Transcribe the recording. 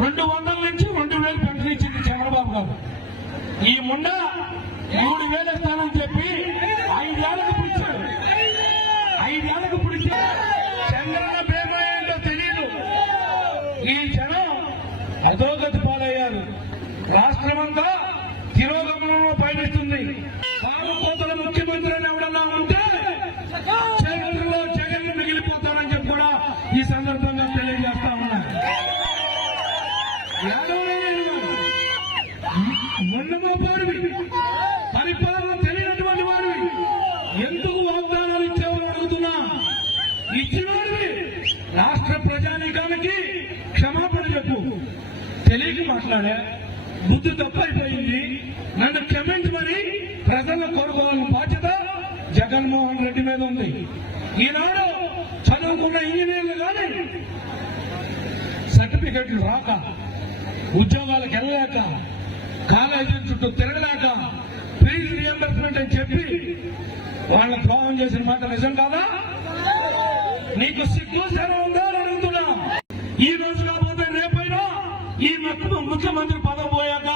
రెండు వందల నుంచి రెండు వేలు పెన్షన్ ఇచ్చింది చంద్రబాబు గారు. ఈ ముండ మూడు వేలు ఇస్తానని చెప్పి ఐదేళ్ళకు పిలిచాడు ఐదేళ్ళకు పిలిచాడు చంద్రన్న ప్రేమ ఏంటో తెలియదు ఈ జనం అధోగతి పాలయ్యారు. రాష్ట్రమంతా తిరోగమనంలో పయనిస్తుంది. యాదవరావు మొన్నమో పాడివి పరిపాలన తెలియనటువంటి వాడివి ఎందుకు వాగ్దానాలు ఇచ్చావని అడుగుతున్నా ఇచ్చినోడివి రాష్ట్ర ప్రజానీకానికి క్షమాపణ చెప్పు. తెలియక మాట్లాడా బుద్ధి తప్పైపోయింది నన్ను క్షమించమని ప్రజల కోరుకోవాలని బాధ్యత జగన్మోహన్ రెడ్డి మీద ఉంది ఈనాడు చదువుకున్న ఇంజనీర్లు కానీ సర్టిఫికెట్లు రాక ఉద్యోగాలకు వెళ్ళలేక కాలేజీల చుట్టూ తిరగలేక ఫీజు రియంబర్స్మెంట్ అని చెప్పి వాళ్ళ ద్రోహం చేసిన మాట నిజం కాదా? నీకు సిగ్గు శరం ఉందా అని అడుగుతున్నా. ఈ రోజు కాకపోతే రేపైనా ఈ ముఖ్య- ముఖ్యమంత్రి పదవి పోయాక